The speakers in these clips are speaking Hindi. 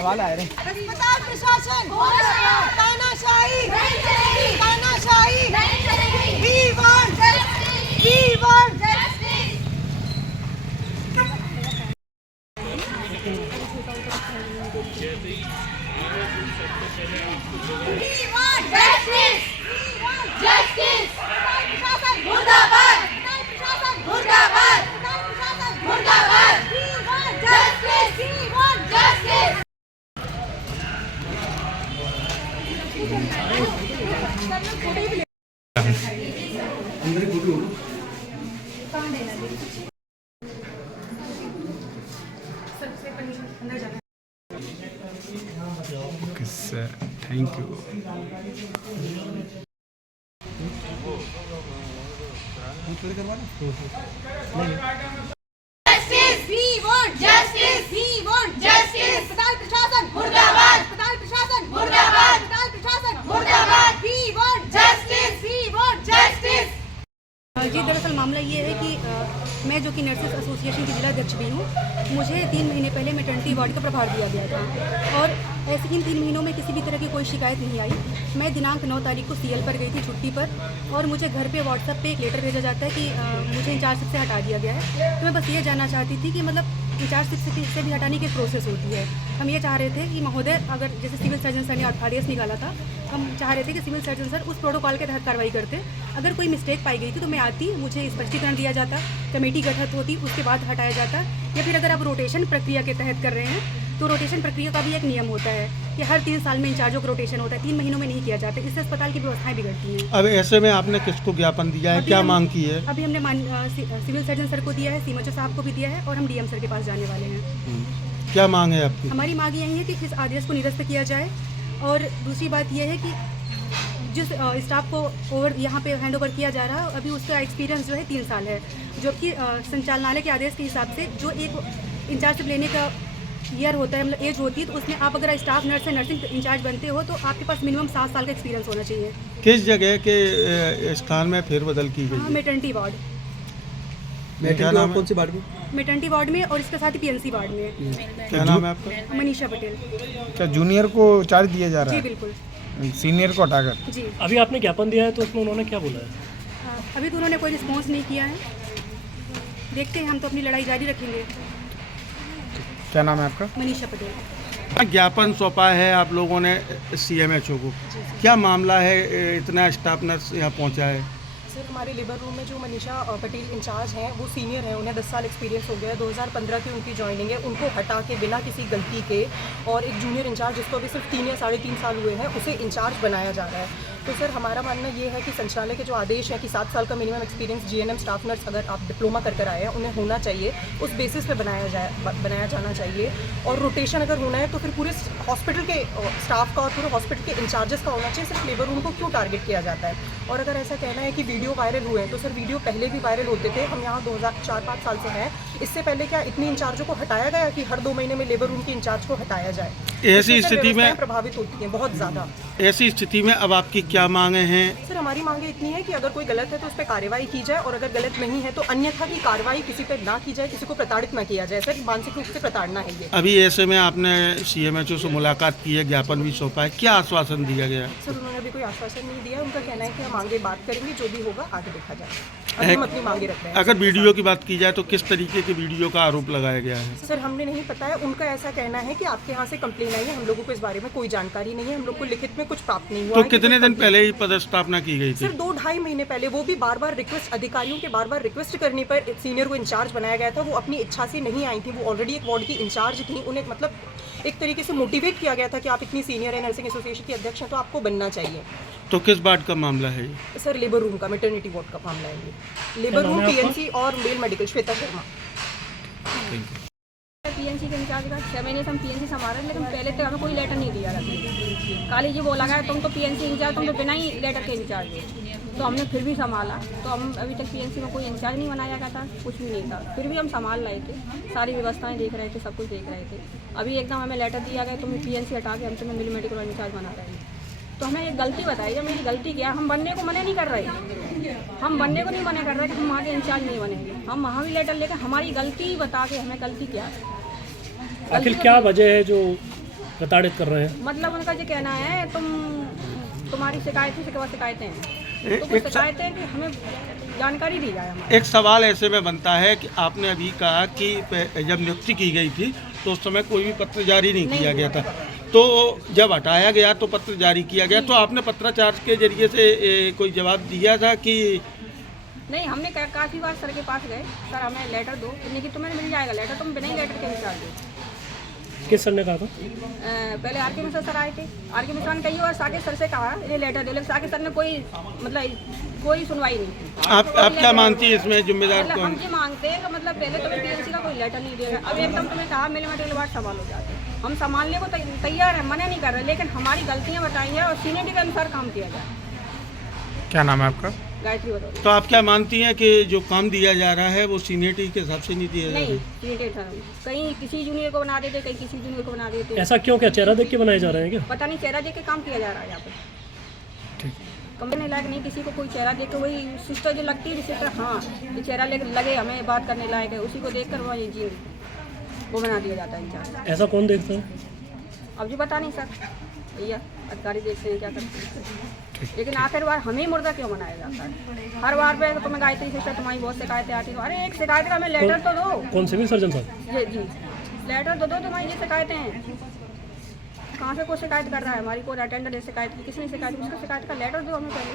हवाला है रे। अस्पताल प्रशासन तानाशाही तानाशाही We want justice. We want justice. We want justice. Justice. प्रशासन मुर्दाबाद प्रशासन मुर्दाबाद प्रशासन मुर्दाबाद We want justice. We want justice. Okay sir, thank you. Justice. We want justice. We want justice. अस्पताल प्रशासन मुर्दाबाद अस्पताल प्रशासन मुर्दाबाद अस्पताल प्रशासन मुर्दाबाद We want justice. We want justice. जी दरअसल मामला ये है कि मैं जो कि नर्सेस एसोसिएशन की जिला अध्यक्ष भी हूँ, मुझे 3 महीने पहले मैटरनिटी वार्ड का प्रभार दिया गया था और ऐसे इन 3 महीनों में किसी भी तरह की कोई शिकायत नहीं आई। मैं दिनांक 9 तारीख को सीएल पर गई थी छुट्टी पर और मुझे घर पे व्हाट्सएप पे एक लेटर भेजा जाता है कि मुझे इंचार्जशिप से हटा दिया गया है। तो मैं बस ये जानना चाहती थी कि मतलब इंचार्जशिप से भी हटाने की प्रोसेस होती है। हम ये चाह रहे थे कि महोदय, अगर जैसे सिविल सर्जन सर ने आदेश निकाला था, हम चाह रहे थे कि सिविल सर्जन सर उस प्रोटोकॉल के तहत कार्रवाई करते। अगर कोई मिस्टेक पाई गई थी तो मैं आती, मुझे स्पष्टीकरण दिया जाता, कमेटी गठित होती, उसके बाद हटाया जाता। या फिर अगर आप रोटेशन प्रक्रिया के तहत कर रहे हैं तो रोटेशन प्रक्रिया का भी एक नियम होता है कि हर 3 साल में इंचार्जों का रोटेशन होता है, 3 महीनों में नहीं किया जाता। इससे अस्पताल की व्यवस्थाएं बिगड़ती हैं। अब ऐसे में आपने किसको ज्ञापन दिया है, क्या मांग की है? अभी हमने सिविल सर्जन सर को दिया है, सीएमएचओ साहब को भी दिया है और हम डीएम सर के पास जाने वाले हैं। क्या मांग है आपकी? हमारी मांग यही है कि इस आदेश को निरस्त किया जाए और दूसरी बात यह है कि जिस स्टाफ को यहाँ पे हैंड ओवर किया जा रहा है, अभी उसका एक्सपीरियंस जो है 3 साल है, जबकि संचालनालय के आदेश के हिसाब से जो एक इंचार्ज लेने का ईयर होता है, मतलब एज होती है, तो उसमें आप अगर स्टाफ नर्स से नर्सिंग इंचार्ज बनते हो तो आपके पास मिनिमम 7 साल का एक्सपीरियंस होना चाहिए। किस जगह के स्थान में फेरबदल की गई है? मैटरनिटी वार्ड कौन सी वार्ड में? मैटरनिटी वार्ड में और इसके साथ ही पीएनसी वार्ड में। क्या नाम है आपका? मनीषा पटेल। क्या जूनियर को चार्ज दिया जा रहा जी है? बिल्कुल सीनियर को हटाकर? जी। अभी आपने ज्ञापन दिया है तो उसमें उन्होंने क्या बोला है? अभी तो उन्होंने कोई रिस्पॉन्स नहीं किया है, देखते हैं, हम तो अपनी लड़ाई जारी रखेंगे। क्या नाम है आपका? मनीषा पटेल। ज्ञापन सौंपा है आप लोगों ने सीएमएचओ को, क्या मामला है? इतना स्टाफ नर्स यहाँ पहुँचा है। सर, हमारे लेबर रूम में जो मनीषा पटेल इंचार्ज हैं वो सीनियर हैं, उन्हें 10 साल एक्सपीरियंस हो गया है, 2015 की उनकी ज्वाइनिंग है। उनको हटा के बिना किसी गलती के और एक जूनियर इंचार्ज जिसको अभी सिर्फ 3 या 3.5 साल हुए हैं उसे इंचार्ज बनाया जा रहा है। तो सर हमारा मानना ये है कि संचालय के जो आदेश है कि 7 साल का minimum experience GNM staff nurse अगर आप डिप्लोमा कर आए हैं उन्हें होना चाहिए, उस बेसिस पे बनाया जाना चाहिए। और रोटेशन अगर होना है तो फिर पूरे हॉस्पिटल के स्टाफ का और पूरे हॉस्पिटल के इंचार्जेस का होना चाहिए, सिर्फ लेबर रूम को क्यों टारगेट किया जाता है? और अगर ऐसा कहना है कि वीडियो वायरल हुए हैं तो सर वीडियो पहले भी वायरल होते थे, हम यहाँ 2004-5 साल से हैं। इससे पहले क्या इतनी इंचार्जों को हटाया गया कि हर 2 महीने में लेबर रूम के इंचार्ज को हटाया जाए? ऐसी स्थिति में प्रभावित होती है बहुत ज़्यादा। ऐसी स्थिति में अब आपकी क्या मांगे हैं? सर हमारी मांगे इतनी है कि अगर कोई गलत है तो उस पर कार्रवाई की जाए और अगर गलत नहीं है तो अन्यथा की कार्रवाई किसी पे ना की जाए, किसी को प्रताड़ित ना किया जाए। सर मानसिक रूप से प्रताड़ना है ये। अभी ऐसे में आपने सीएमएचओ से मुलाकात की है, ज्ञापन भी सौंपा है, क्या आश्वासन दिया गया? सर उन्होंने अभी कोई आश्वासन नहीं दिया, उनका कहना है कि हम आगे बात करेंगे, जो भी होगा आगे देखा जाए। हम अपनी मांगे रख रहे हैं। अगर वीडियो की बात की जाए तो किस तरीके के वीडियो का आरोप लगाया गया है? सर हमने नहीं पता है, उनका ऐसा कहना है कि आपके यहाँ से कंप्लेन आई है, हम लोगों को इस बारे में कोई जानकारी नहीं है, हम लोग को लिखित में कुछ प्राप्त नहीं हुआ तो है। कितने दिन पहले ही पदस्थापना की गई थी? सर 2-2.5 महीने पहले, वो भी बार-बार रिक्वेस्ट, अधिकारियों के बार-बार रिक्वेस्ट करने पर एक सीनियर को इंचार्ज बनाया गया था। वो अपनी इच्छा से नहीं आई थी, वो ऑलरेडी एक वार्ड की इंचार्ज थी, उन्हें मतलब एक तरीके से मोटिवेट किया गया था कि आप इतनी सीनियर है, नर्सिंग एसोसिएशन की अध्यक्ष हैं तो आपको बनना चाहिए। तो किस वार्ड का मामला है ये? सर लेबर रूम का, मैटरनिटी वार्ड का मामला है ये। लेबर रूम, पीएनसी और male medical. Shweta Sharma. PNC के इंचार्ज का 6 महीने से हम पीएनसी संभाल रहे हैं, लेकिन पहले तक हमें कोई लेटर नहीं दिया था। खाली जी बोला गया तुम तो पीएनसी इंचार्ज, तुम तो बिना ही लेटर के इंचार्ज है। तो हमने फिर भी संभाला, तो हम अभी तक पीएनसी में कोई इंचार्ज नहीं बनाया गया था, कुछ भी नहीं था, फिर भी हम संभाल रहे थे, सारी व्यवस्थाएं देख रहे थे, सब कुछ देख रहे थे। अभी एकदम हमें लेटर दिया गया तुम पीएनसी हटा के हम तुम्हें मिल मेडिकल इंचार्ज बना रहे हैं। तो हमें एक गलती बताई, जब मेरी गलती क्या, हम बनने को मना नहीं कर रहे, हम बनने को नहीं मना कर रहे कि हम आगे इंचार्ज नहीं बनेंगे। हम वहाँ भी लेटर लेकर हमारी गलती बता के हमें गलती क्या है, आखिर क्या वजह है जो प्रताड़ित कर रहे हैं। मतलब उनका ये कहना है तुम्हारी शिकायतें से शिकायतें हैं, तो कुछ शिकायतें कि हमें जानकारी दी जाए हमारी। एक सवाल ऐसे में बनता है कि आपने अभी कहा कि जब नियुक्ति की गई थी तो उस समय कोई भी पत्र जारी नहीं किया गया था, तो जब हटाया गया तो पत्र जारी किया गया, तो आपने पत्राचार के जरिए से कोई जवाब दिया था कि नहीं? हमने काफ़ी बार सर के पास गए, सर हमें लेटर दो, नहीं कि तुम्हें मिल जाएगा लेटर, तुम बिना ही लेटर के विचार दो। किस सर ने कहा था? पहले आर के मिश्रा सर आए थे, आर के मिश्रा ने कही और साकेत सर से कहा ये लेटर दो, लेकिन साकेत सर ने कोई सुनवाई नहीं की। आप क्या मानती है इसमें जिम्मेदार मतलब कौन? हम ये मांगते हैं कि मतलब पहले तुम्हें पीएनसी का कोई लेटर नहीं दिया गया, अब एकदम तुम्हें कहा मेरे मटेरियल वार्ड संभाल हो जाते हैं। हम संभालने को तैयार है, मना नहीं कर रहे, लेकिन हमारी गलतियाँ बताई हैं और सीनियरिटी के अनुसार काम किया जाए। क्या नाम है आपका? गायत्री बताओ। तो आप क्या मानती हैं कि जो काम दिया जा रहा है वो सीनियरिटी के हिसाब से नहीं दिया जा रहा नहीं, है? सीनियरिटी कहीं किसी जूनियर को बना देते, कहीं किसी जूनियर को बना देते। ऐसा क्यों? क्या चेहरा देख के बनाए जा रहे हैं क्या? पता नहीं, चेहरा देख के काम किया जा रहा है यहाँ पे। कंपनी लायक नहीं, किसी को कोई चेहरा देख के वही सिस्टर जो लगती है सिस्टर, हाँ ये चेहरा लगे हमें बात करने लायक है, उसी को देख कर वो ये जी वो बना दिया जाता है इंचार्ज। ऐसा कौन देखता है? अब जी पता नहीं सर, भैया अधिकारी देखते हैं क्या करते हैं, लेकिन आखिर बार हमें मुर्दा क्यों बनाया जाता है? हर बार पे तुम्हें गायत्री सिस्टर तुम्हारी बहुत शिकायतें आती हैं, अरे एक शिकायत का हमें लेटर तो दो। कौन सिविल सर्जन साहब? जी लेटर तो दो, तुम्हारी ये शिकायतें हैं, कहाँ से कोई शिकायत कर रहा है? हमारी कोई अटेंडर ने शिकायत की, किसने शिकायत की, उसका शिकायत का लेटर दो हमें पहले,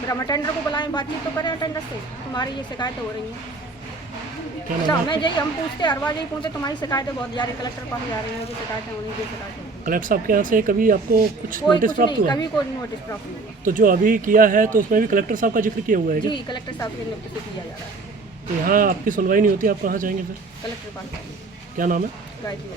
फिर हम अटेंडर को बुलाएं, बातचीत तो करें अटेंडर से, तुम्हारी ये शिकायतें हो रही हैं। अच्छा हमें यही हम पूछते, हर बार यही पूछते तुम्हारी शिकायतें बहुत जा रही, कलेक्टर पास जा रही हैं, जो शिकायतें होनी जो शिकायतें। कलेक्टर साहब के यहाँ से कभी आपको कुछ कोई नोटिस कुछ प्राप्त नहीं, हुआ? कभी कोई नोटिस प्राप्त नहीं हुआ। तो जो अभी किया है तो उसमें भी कलेक्टर साहब का जिक्र किया हुआ है क्या? जी कलेक्टर साहब के नियुक्ति से किया जा रहा है। तो यहाँ आपकी सुनवाई नहीं होती, आप कहाँ जाएंगे फिर? कलेक्टर पास जाएंगे। क्या नाम है? गायत्री।